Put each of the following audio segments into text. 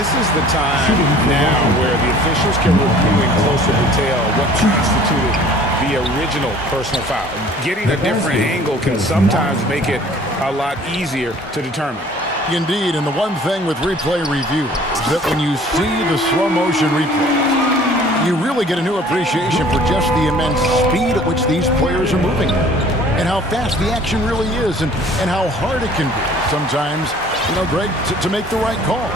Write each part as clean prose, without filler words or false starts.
this is the time now where the officials can review in closer detail what constituted the original personal foul. Getting a different angle can sometimes make it a lot easier to determine. Indeed, and the one thing with replay review is that when you see the slow motion replay, you really get a new appreciation for just the immense speed at which these players are moving and how fast the action really is and how hard it can be sometimes, Greg, to make the right call.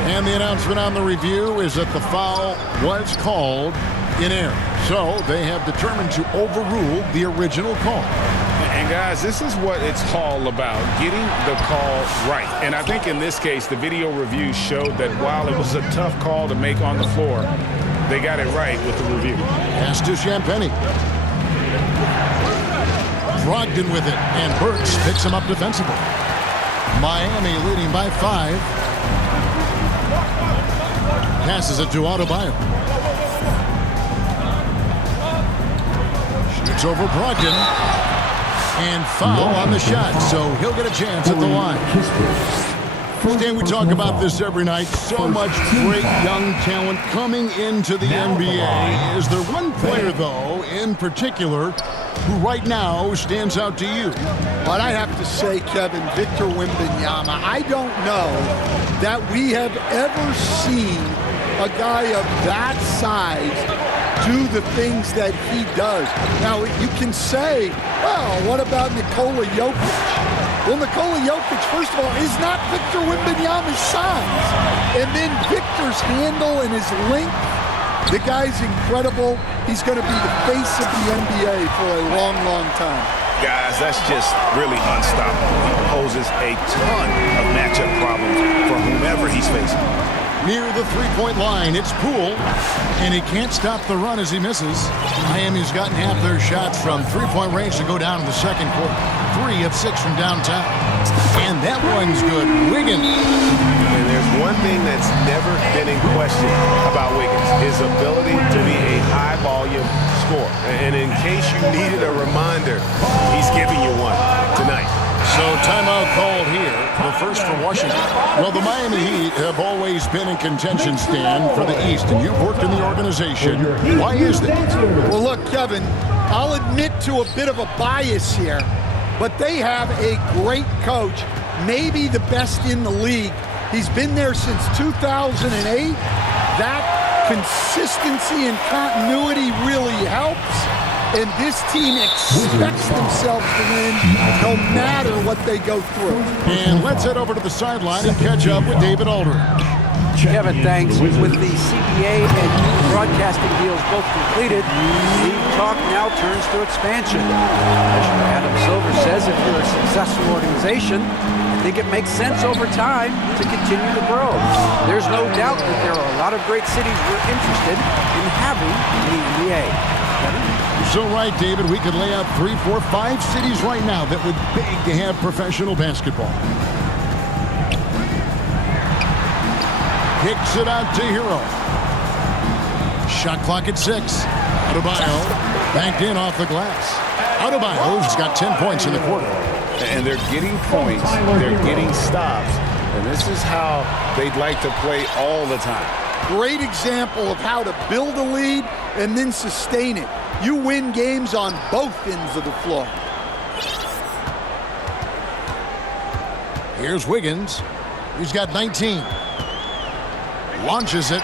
And the announcement on the review is that the foul was called in error. So they have determined to overrule the original call. And guys, this is what it's all about, getting the call right. And I think in this case, the video review showed that while it was a tough call to make on the floor, they got it right with the review. Pass to Champagnie. Brogdon with it, and Burks picks him up defensively. Miami leading by 5. Passes it to Adebayo. Shoots over Brogdon. And foul on the shot, so he'll get a chance at the line. Stan, we talk about this every night. So much great young talent coming into the NBA. Is there one player, though, in particular, who right now stands out to you? But I have to say, Kevin, Victor Wembanyama. I don't know that we have ever seen a guy of that size do the things that he does. Now, you can say, well, what about Nikola Jokic? Well, Nikola Jokic, first of all, is not Victor Wembanyama's size. And then Victor's handle and his length, the guy's incredible. He's going to be the face of the NBA for a long, long time. Guys, that's just really unstoppable. He poses a ton of matchup problems for whomever he's facing. Near the three-point line, it's Poole, and he can't stop the run as he misses. Miami's gotten half their shots from three-point range to go down in the second quarter. 3 of 6 from downtown. And that one's good. Wiggins. And there's one thing that's never been in question about Wiggins, his ability to be a high-volume scorer. And in case you needed a reminder, he's giving you one tonight. So timeout called here, the first for Washington. Well, the Miami Heat have always been in contention, Stan, for the East, and you've worked in the organization. Why is that? Well, look, Kevin, I'll admit to a bit of a bias here, but they have a great coach, maybe the best in the league. He's been there since 2008. That consistency and continuity really helps. And this team expects themselves to win no matter what they go through. And let's head over to the sideline and catch up with David Aldridge. Kevin, thanks. With the CBA and youth broadcasting deals both completed, league talk now turns to expansion. As Adam Silver says, if you're a successful organization, I think it makes sense over time to continue to grow. There's no doubt that there are a lot of great cities we're interested in having in the NBA. Kevin? So right, David, we could lay out 3, 4, 5 cities right now that would beg to have professional basketball. Kicks it out to Hero. Shot clock at 6. Adebayo banked in off the glass. Adebayo's got 10 points in the quarter. And they're getting points, they're getting stops, and this is how they'd like to play all the time. Great example of how to build a lead and then sustain it. You win games on both ends of the floor. Here's Wiggins. He's got 19. Launches it.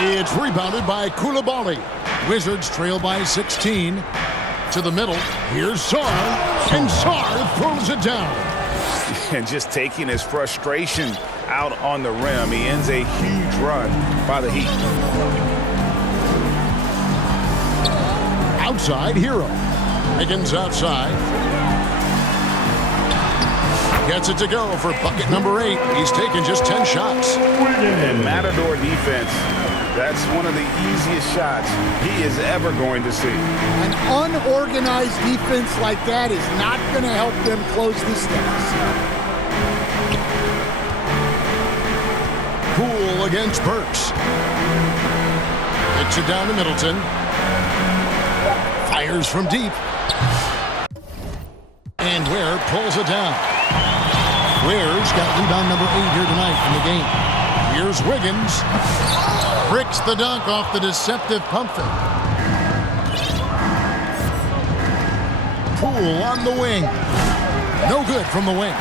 It's rebounded by Coulibaly. Wizards trail by 16. To the middle. Here's Sarr. And Sarr throws it down. And just taking his frustration out on the rim, he ends a huge run by the Heat. Outside, Hero. Wiggins outside. Gets it to go for bucket number 8. He's taken just 10 shots. And Matador defense, that's one of the easiest shots he is ever going to see. An unorganized defense like that is not going to help them close this deficit. Poole against Burks. Hits it down to Middleton. Fires from deep. And Ware pulls it down. Ware's got rebound number 8 here tonight in the game. Here's Wiggins. Bricks the dunk off the deceptive pump fake. Poole on the wing. No good from the wing.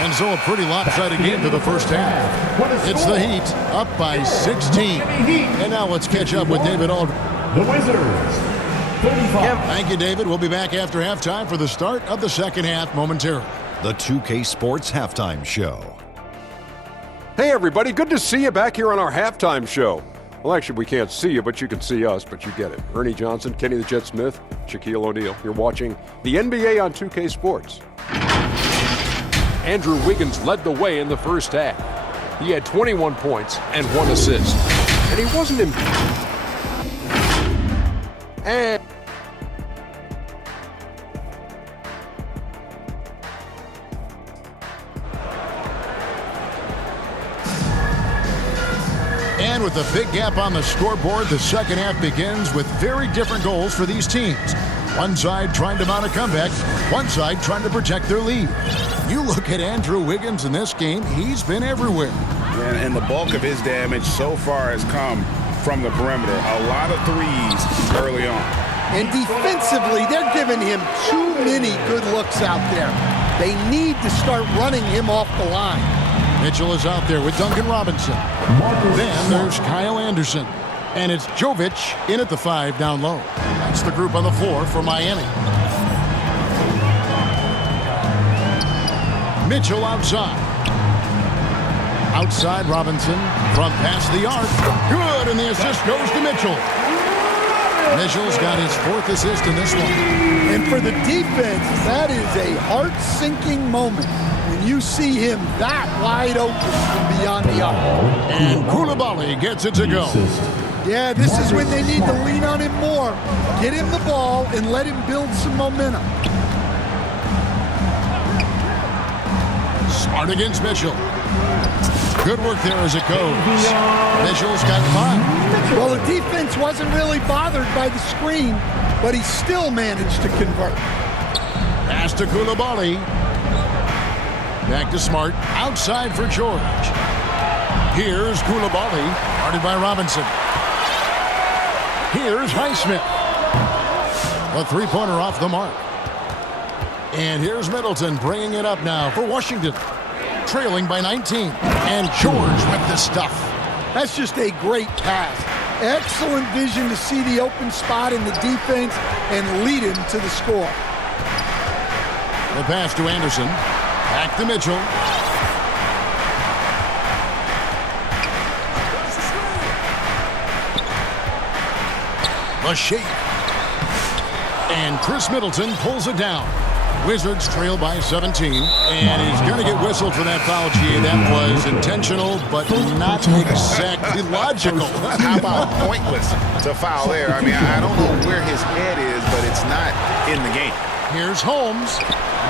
And so a pretty lopsided game to the first half. It's the Heat up by 16. And now let's catch up with David Aldridge. The Wizards, 35. Thank you, David. We'll be back after halftime for the start of the second half momentarily. The 2K Sports Halftime Show. Hey, everybody. Good to see you back here on our halftime show. Well, actually, we can't see you, but you can see us, but you get it. Ernie Johnson, Kenny the Jet Smith, Shaquille O'Neal. You're watching the NBA on 2K Sports. Andrew Wiggins led the way in the first half. He had 21 points and 1 assist. And he wasn't in... And with a big gap on the scoreboard, the second half begins with very different goals for these teams. One side trying to mount a comeback, one side trying to protect their lead. You look at Andrew Wiggins in this game, he's been everywhere. And the bulk of his damage so far has come from the perimeter. A lot of threes early on. And defensively, they're giving him too many good looks out there. They need to start running him off the line. Mitchell is out there with Duncan Robinson. Then there's Kyle Anderson. And it's Jovic in at the 5 down low. That's the group on the floor for Miami. Mitchell outside. Outside Robinson from past the arc. Good, and the assist goes to Mitchell. Mitchell's got his 4th assist in this one. And for the defense, that is a heart-sinking moment when you see him that wide open from beyond the arc. And Koulibaly gets it to go. Yeah, this is when they need to lean on him more. Get him the ball and let him build some momentum. Smart against Mitchell. Good work there as it goes. Mitchell's got 5. Well, the defense wasn't really bothered by the screen, but he still managed to convert. Pass to Koulibaly. Back to Smart. Outside for George. Here's Koulibaly. Guarded by Robinson. Here's Highsmith. A 3-pointer off the mark. And here's Middleton bringing it up now for Washington. Trailing by 19. And George with the stuff. That's just a great pass. Excellent vision to see the open spot in the defense and lead him to the score. The pass to Anderson. Back to Mitchell. The shake. And Chris Middleton pulls it down. Wizards trail by 17. And he's going to get whistled for that foul, G. That was intentional, but not exactly logical. How about pointless to foul there? I mean, I don't know where his head is, but it's not in the game. Here's Holmes.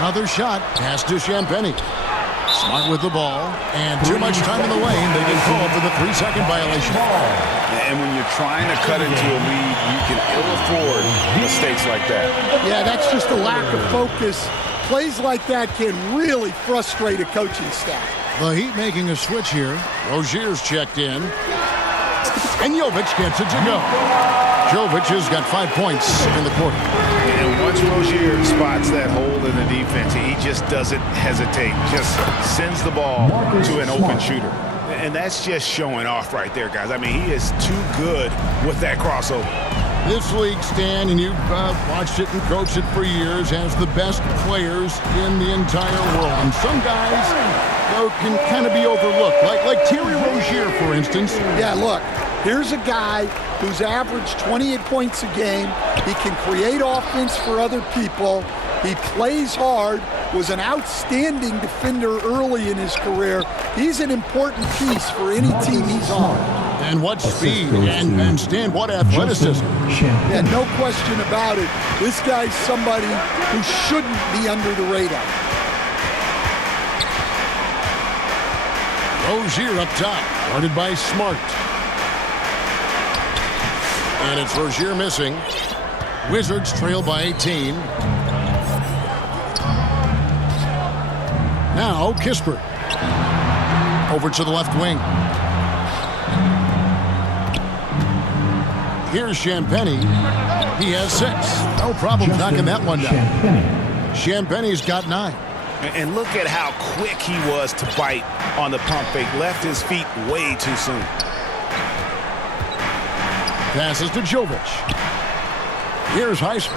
Another shot. Pass to Champagnie. Smart with the ball. And too much time in the lane. They get called for the 3-second violation. And when you're trying to cut into a lead, you can ill afford mistakes like that. Yeah, that's just a lack of focus. Plays like that can really frustrate a coaching staff. The Heat making a switch here. Rozier's checked in. And Jovic gets it to go. Jovic has got 5 points in the quarter. And once Rozier spots that hole in the defense, he just doesn't hesitate. Just sends the ball to an open shooter. And that's just showing off right there, guys. I mean, he is too good with that crossover. This league, Stan, and you've watched it and coached it for years, has the best players in the entire world. And some guys, can kind of be overlooked, like Terry Rozier, for instance. Yeah, look, here's a guy who's averaged 28 points a game. He can create offense for other people. He plays hard, was an outstanding defender early in his career. He's an important piece for any team he's on. And what speed, and Stan, what athleticism. Yeah, no question about it. This guy's somebody who shouldn't be under the radar. Rozier up top, guarded by Smart. And it's Rozier missing. Wizards trail by 18. Now Kispert. Over to the left wing. Here's Champagnie. He has 6. No problem knocking that one down. Champagnie's got 9. And look at how quick he was to bite on the pump fake. Left his feet way too soon. Passes to Jovic. Here's Highsmith.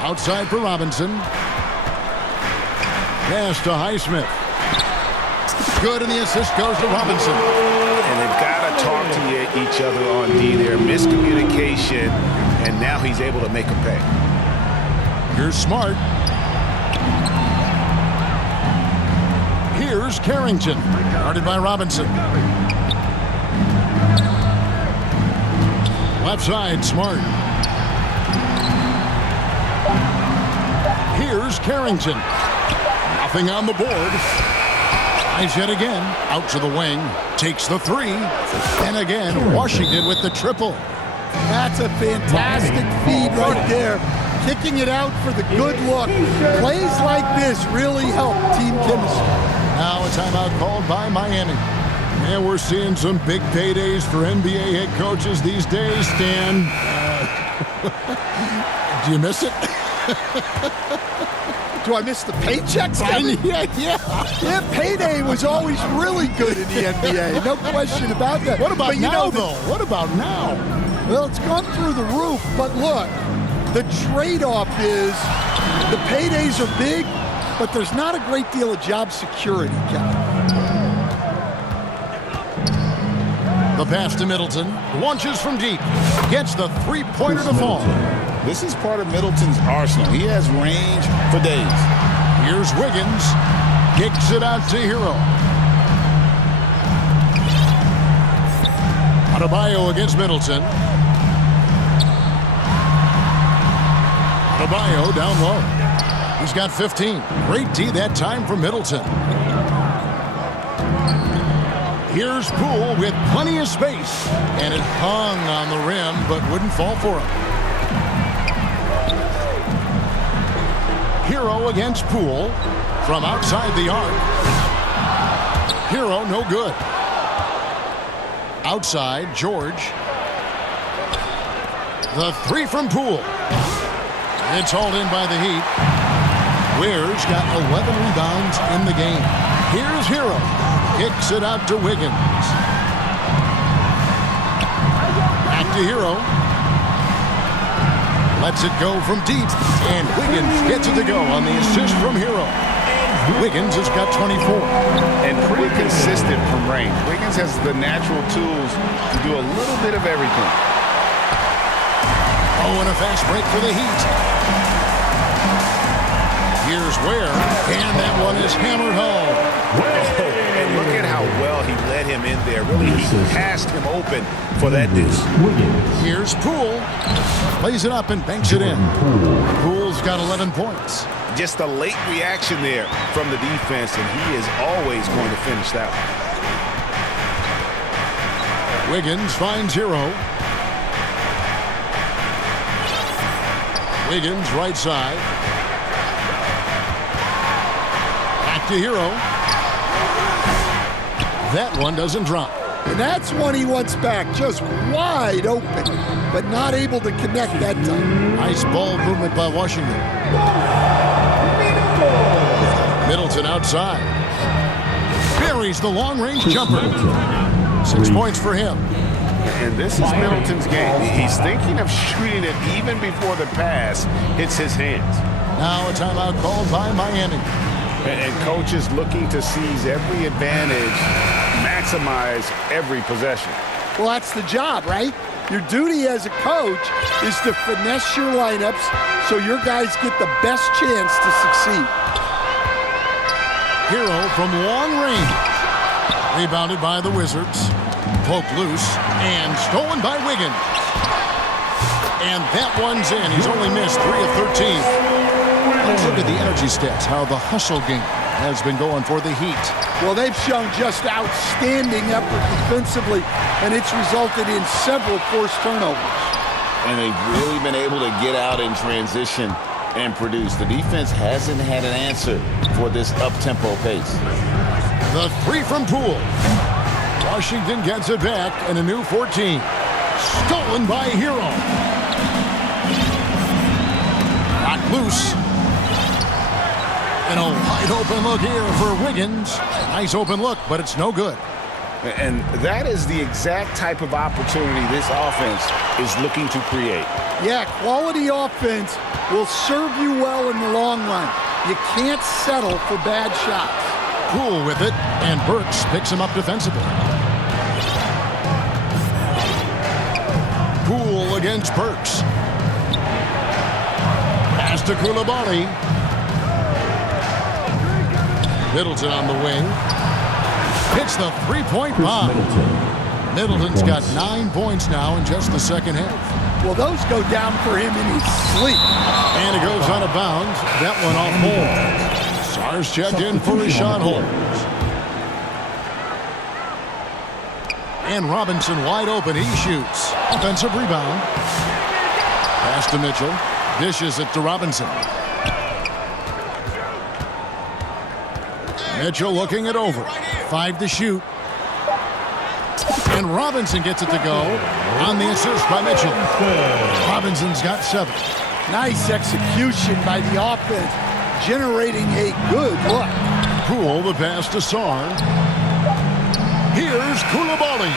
Outside for Robinson. Pass to Highsmith. Good, and the assist goes to Robinson. And they've got to talk to each other on D there. Miscommunication, and now he's able to make them pay. Here's Smart. Here's Carrington. Guarded by Robinson. Left side, Smart. Here's Carrington. Nothing on the board. Tries yet again. Out to the wing. Takes the 3. And again, Washington with the triple. That's a fantastic feed right there. Kicking it out for the good look. Plays like this really help team chemistry. Now a timeout called by Miami. And we're seeing some big paydays for NBA head coaches these days, Stan. Do you miss it? Do I miss the paychecks, Kevin? Yeah, payday was always really good in the NBA. No question about that. What about but now, though? What about now? Well, it's gone through the roof, but look, the trade-off is the paydays are big, but there's not a great deal of job security, Kevin. The pass to Middleton. Launches from deep. Gets the three-pointer to fall. This is part of Middleton's arsenal. He has range for days. Here's Wiggins. Kicks it out to Hero. Adebayo against Middleton. Adebayo down low. He's got 15. Great D that time from Middleton. Here's Poole with plenty of space. And it hung on the rim, but wouldn't fall for him. Hero against Poole from outside the arc. Hero no good. Outside, George. The 3 from Poole. It's hauled in by the Heat. Ware's got 11 rebounds in the game. Here's Hero. Kicks it out to Wiggins. Back to Hero. Lets it go from deep. And Wiggins gets it to go on the assist from Hero. Wiggins has got 24. And pretty consistent from range. Wiggins has the natural tools to do a little bit of everything. Oh, and a fast break for the Heat. Here's Ware. And that one is hammered home. And look at how well he led him in there. Really, he passed him open for that deuce. Here's Poole. Plays it up and banks it in. Poole's got 11 points. Just a late reaction there from the defense, and he is always going to finish that one. Wiggins finds Hero. Wiggins right side. Back to Hero. That one doesn't drop. And that's one he wants back, just wide open, but not able to connect that time. Nice ball movement by Washington. Middleton outside. Buries the long-range jumper. 6 points for him. And this is Middleton's game. He's thinking of shooting it even before the pass hits his hands. Now a timeout called by Miami. And coaches looking to seize every advantage, maximize every possession. Well, that's the job, right? Your duty as a coach is to finesse your lineups so your guys get the best chance to succeed. Hero from long range. Rebounded by the Wizards. Poked loose and stolen by Wiggins. And that one's in. He's only missed 3 of 13. Let's look at the energy stats, how the hustle game has been going for the Heat. Well, they've shown just outstanding effort defensively, and it's resulted in several forced turnovers. And they've really been able to get out in transition and produce. The defense hasn't had an answer for this up-tempo pace. The three from Poole. Washington gets it back and a new 14. Stolen by Hero. Knocked loose. And a wide open look here for Wiggins. Nice open look, but it's no good. And that is the exact type of opportunity this offense is looking to create. Yeah, quality offense will serve you well in the long run. You can't settle for bad shots. Poole with it, and Burks picks him up defensively. Poole against Burks. Pass to Coulibaly. Middleton on the wing. Hits the three-point bomb. Middleton's got 9 points now in just the second half. Well, those go down for him in his sleep. And it goes out of bounds. That one off Holmes. Sars checked in for Richaun Holmes. And Robinson wide open. He shoots. Offensive rebound. Pass to Mitchell. Dishes it to Robinson. Mitchell looking it over. 5 to shoot. And Robinson gets it to go on the assist by Mitchell. Robinson's got 7. Nice execution by the offense, generating a good look. Poole the pass to Sarr. Here's Coulibaly.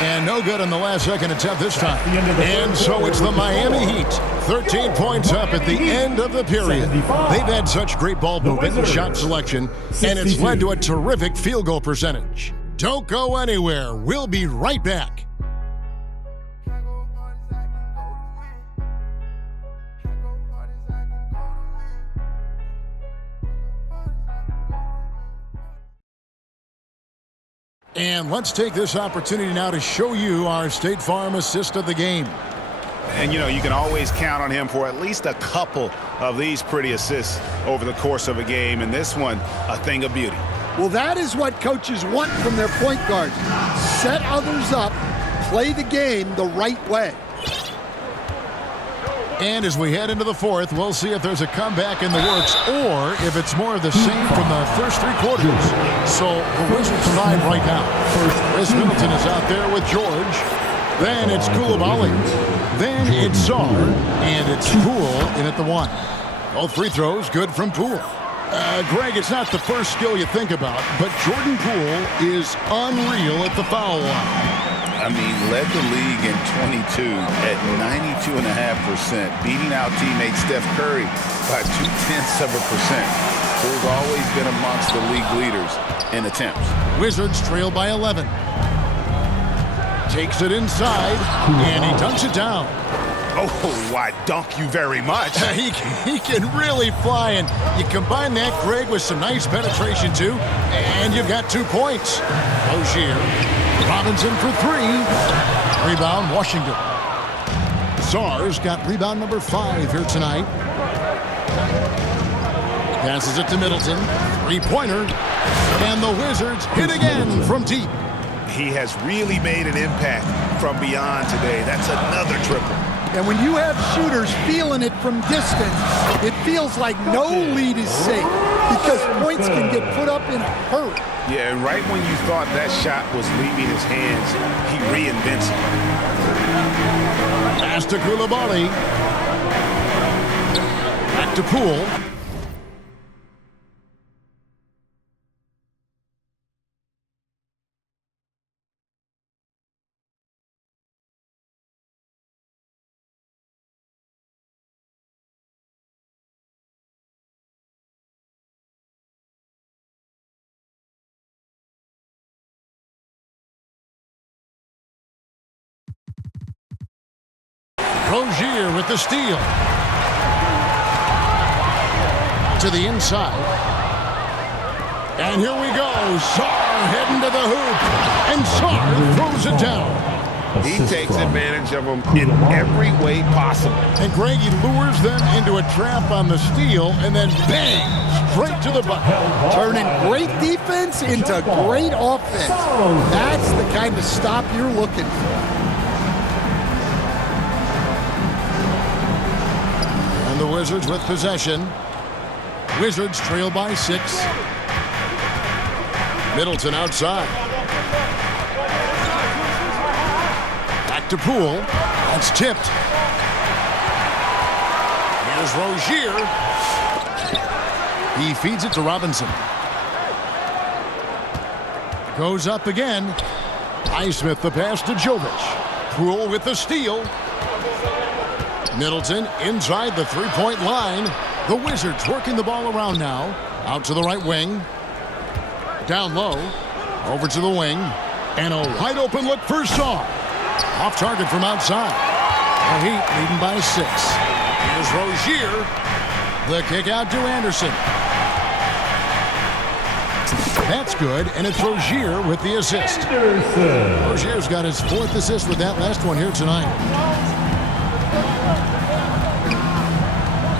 And no good on the last second attempt this time. And so it's the Miami Heat. 13 points up at the end of the period. They've had such great ball movement and shot selection, and it's led to a terrific field goal percentage. Don't go anywhere. We'll be right back. And let's take this opportunity now to show you our State Farm assist of the game. And, you know, you can always count on him for at least a couple of these pretty assists over the course of a game. And this one, a thing of beauty. Well, that is what coaches want from their point guards. Set others up, play the game the right way. And as we head into the fourth, we'll see if there's a comeback in the works or if it's more of the same from the first 3 quarters. So the Wizards tied right now. Chris Middleton is out there with George. Then it's Coulibaly. Then it's Sarr. And it's Poole in at the 1. Both free throws good from Poole. Greg, it's not the first skill you think about, but Jordan Poole is unreal at the foul line. I mean, led the league in 22 at 92.5%, beating out teammate Steph Curry by 0.2%. Poole's always been amongst the league leaders in attempts. Wizards trail by 11. Takes it inside, and he dunks it down. Oh, why, dunk you very much. He can really fly, and you combine that, Greg, with some nice penetration, too, and you've got 2 points. Rozier. Robinson for 3. Rebound, Washington. Sarr's got rebound number 5 here tonight. Passes it to Middleton. 3-pointer. And the Wizards hit again from deep. He has really made an impact from beyond today. That's another triple. And when you have shooters feeling it from distance, it feels like no lead is safe because points can get put up in a hurry. Yeah, and right when you thought that shot was leaving his hands, he reinvents it. Pass to Coulibaly. Back to Poole. Rozier with the steal. To the inside. And here we go. Sarr heading to the hoop. And Sarr throws it down. He takes advantage of them in every way possible. And Greg, he lures them into a trap on the steal and then bang, straight to the bucket. Turning great defense into great offense. That's the kind of stop you're looking for. And The Wizards with possession. Wizards trail by 6. Middleton outside. Back to Poole. That's tipped. Here's Rozier. He feeds it to Robinson. Goes up again. Highsmith the pass to Jovic. Poole with the steal. Middleton inside the three-point line. The Wizards working the ball around now. Out to the right wing. Down low. Over to the wing. And a wide open look for Shaw. Off target from outside. The Heat leading by 6. Here's Rozier. The kick out to Anderson. That's good, and it's Rozier with the assist. Rozier's got his 4th assist with that last one here tonight.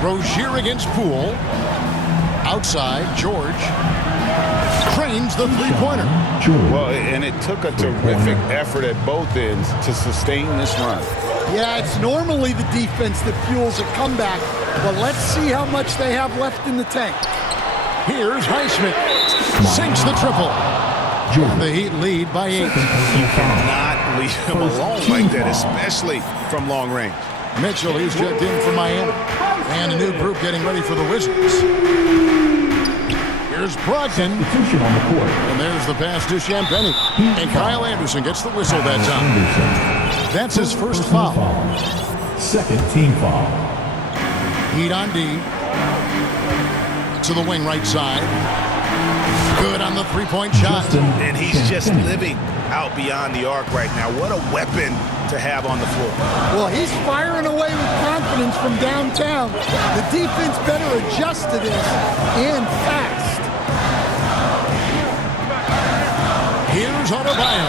Rozier against Poole. Outside, George. Trains the three-pointer. Well, and it took a terrific effort at both ends to sustain this run. Yeah, it's normally the defense that fuels a comeback, but let's see how much they have left in the tank. Here's Highsmith. Sinks the triple. The Heat lead by 8. You cannot leave him alone like that, especially from long range. Mitchell, he's checked in for Miami. And a new group getting ready for the Wizards. Here's Brogdon. And there's the pass to Champagnie. And Kyle Anderson gets the whistle that time. That's his first foul. Second team foul. Heat on D. To the wing right side. Good on the three-point shot. And he's just living out beyond the arc right now. What a weapon to have on the floor. Well, he's firing away with confidence from downtown. The defense better adjust to this, and fast. Here's Adebayo.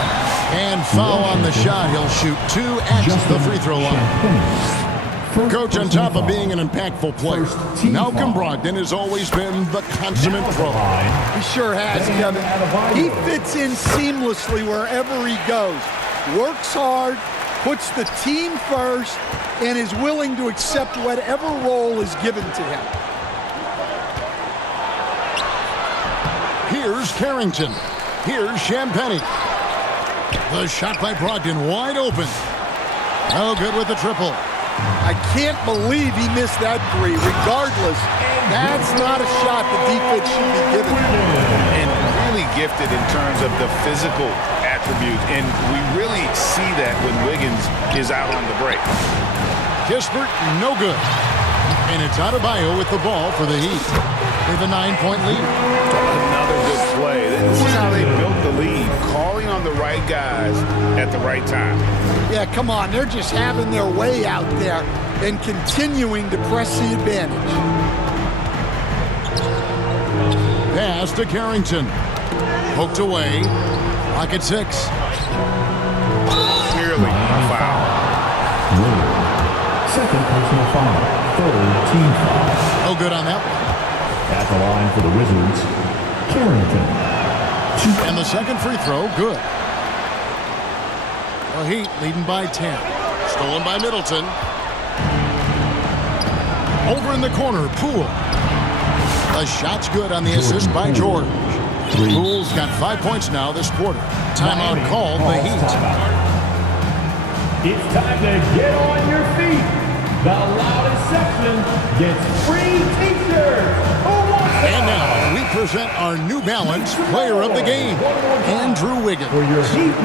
And foul on the shot. He'll shoot 2 at the free throw line. Coach, on top of being an impactful player, Malcolm Brogdon has always been the consummate pro. He sure has, Kevin. He fits in seamlessly wherever he goes. Works hard, puts the team first, and is willing to accept whatever role is given to him. Here's Carrington. Here's Champagnie. The shot by Brogdon wide open. No good with the triple. I can't believe he missed that three. Regardless, that's not a shot the defense should be given. And really gifted in terms of the physical attributes. And we really see that when Wiggins is out on the break. Kispert, no good. And it's Adebayo with the ball for the Heat. With a 9-point lead. Another good play. This is how they built the lead. Calling on the right guys at the right time. Yeah, come on. They're just having their way out there and continuing to press the advantage. Pass to Carrington. Poked away. Clock at 6. Clearly a foul. Second personal foul. Third team foul. No good on that one. At the line for the Wizards, Carrington. And the second free throw, good. The Heat leading by 10. Stolen by Middleton. Over in the corner, Poole. The shot's good on the assist by George. Poole's got 5 points now this quarter. Timeout called the Heat. It's time to get on your feet. The loudest section gets free t-shirts. And now we present our New Balance player of the game, Andrew Wiggins.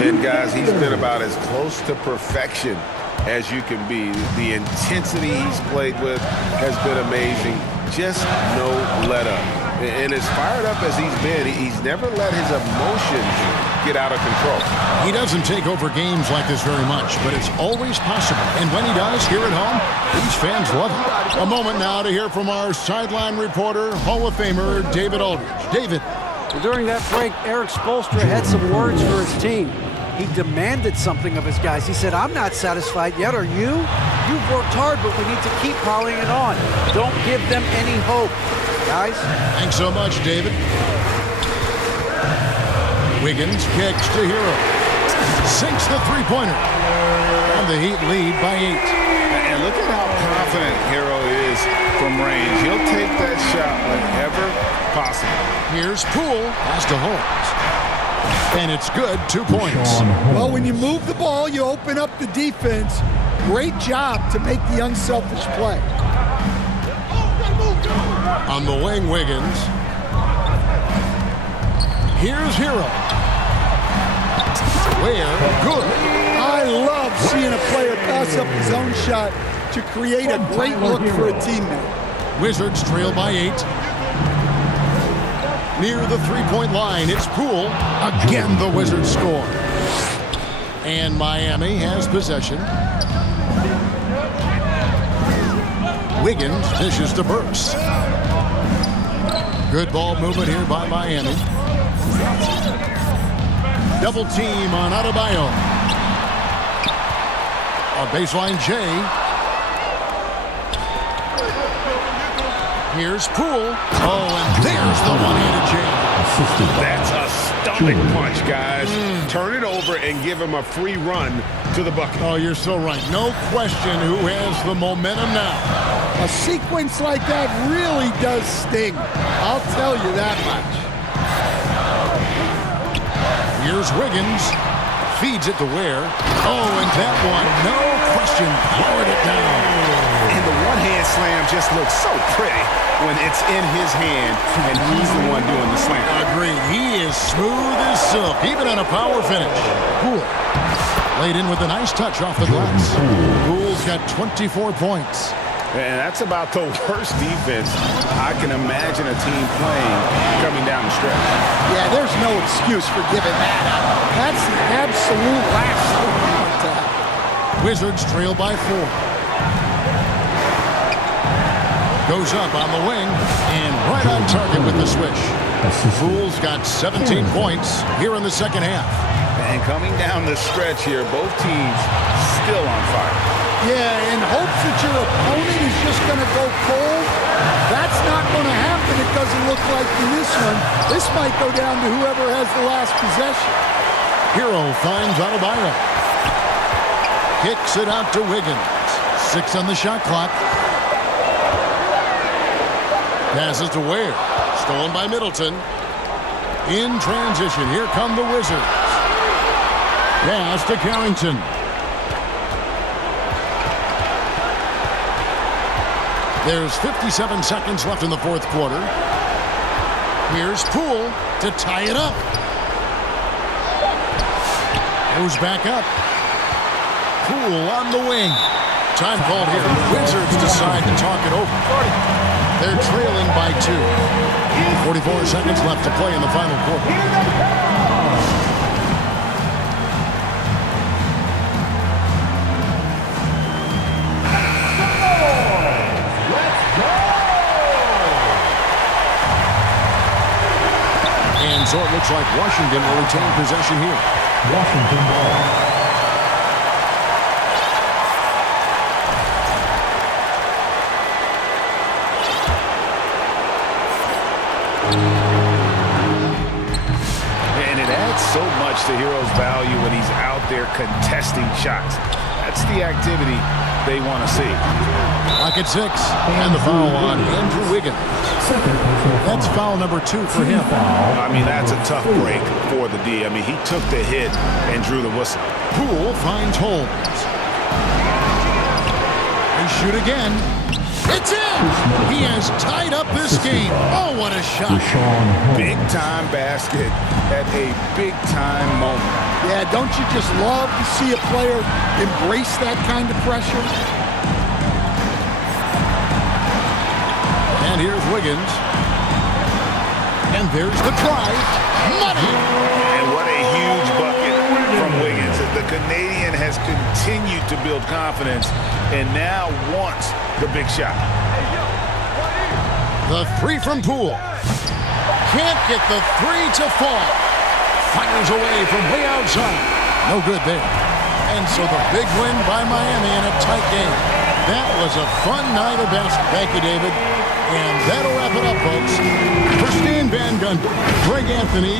And guys, he's been about as close to perfection as you can be. The intensity he's played with has been amazing. Just no let up. And as fired up as he's been, he's never let his emotions get out of control. He doesn't take over games like this very much, but it's always possible. And when he does, here at home, these fans love it. A moment now to hear from our sideline reporter, Hall of Famer David Aldridge. David. During that break, Eric Spoelstra had some words for his team. He demanded something of his guys. He said, I'm not satisfied yet, are you? You've worked hard, but we need to keep piling it on. Don't give them any hope, guys. Thanks so much, David. Wiggins kicks to Hero. Sinks the three-pointer. And the Heat lead by 8. And look at how confident Hero is from range. He'll take that shot whenever possible. Here's Poole. Pass to Holmes. And it's good. 2 points. Well, when you move the ball, you open up the defense. Great job to make the unselfish play. On the wing, Wiggins. Here's Hero. Where? Good. I love seeing a player pass up his own shot to create a great look for a teammate. Wizards trail by 8. Near the three-point line, it's Poole. Again, the Wizards score. And Miami has possession. Wiggins dishes to Burks. Good ball movement here by Miami. Double team on Adebayo. A baseline J. Here's Poole. Oh, and there's the one-handed J. That's a stomach punch, guys. Turn it over and give him a free run to the bucket. Oh, you're so right. No question who has the momentum now. A sequence like that really does sting. I'll tell you that much. Here's Wiggins. Feeds it to Ware. Oh, and that one, no question, powered it down. And the one-hand slam just looks so pretty when it's in his hand and he's the one doing the slam. Agreed. He is smooth as silk, even on a power finish. Poole laid in with a nice touch off the glass. Poole's got 24 points. And that's about the worst defense I can imagine a team playing coming down the stretch. Yeah, there's no excuse for giving that up. That's the absolute last thing you want to happen. Wizards trail by 4. Goes up on the wing and right on target with the swish. Poole's got 17 points here in the second half. And coming down the stretch here, both teams still on fire. Yeah, in hopes that your opponent is just going to go cold. That's not going to happen. It doesn't look like in this one. This might go down to whoever has the last possession. Hero finds Adebayo. Kicks it out to Wiggins. 6 on the shot clock. Passes to Ware. Stolen by Middleton. In transition, here come the Wizards. Pass to Carrington. There's 57 seconds left in the fourth quarter. Here's Poole to tie it up. Goes back up. Poole on the wing. Time called here. The Wizards decide to talk it over. They're trailing by 2. 44 seconds left to play in the final quarter. And so it looks like Washington will retain possession here. Washington ball. And it adds so much to Hero's value when he's out there contesting shots. That's the activity they want to see. Clock at 6. And the foul on Andrew Wiggins. That's foul number 2 for him. I mean, that's a tough break for the D. I mean, he took the hit and drew the whistle. Poole finds Holmes. They shoot again. It's in! He has tied up this game. Oh, what a shot. Big-time basket at a big-time moment. Yeah, don't you just love to see a player embrace that kind of pressure? And here's Wiggins. And there's the drive. Money! And what a huge bucket from Wiggins. The Canadian has continued to build confidence and now wants the big shot. The 3 from Poole. Can't get the 3 to fall. Fires away from way outside. No good there. And so the big win by Miami in a tight game. That was a fun night of basketball. Thank you, David. And that'll wrap it up, folks. For Stan Van Gundy, Greg Anthony.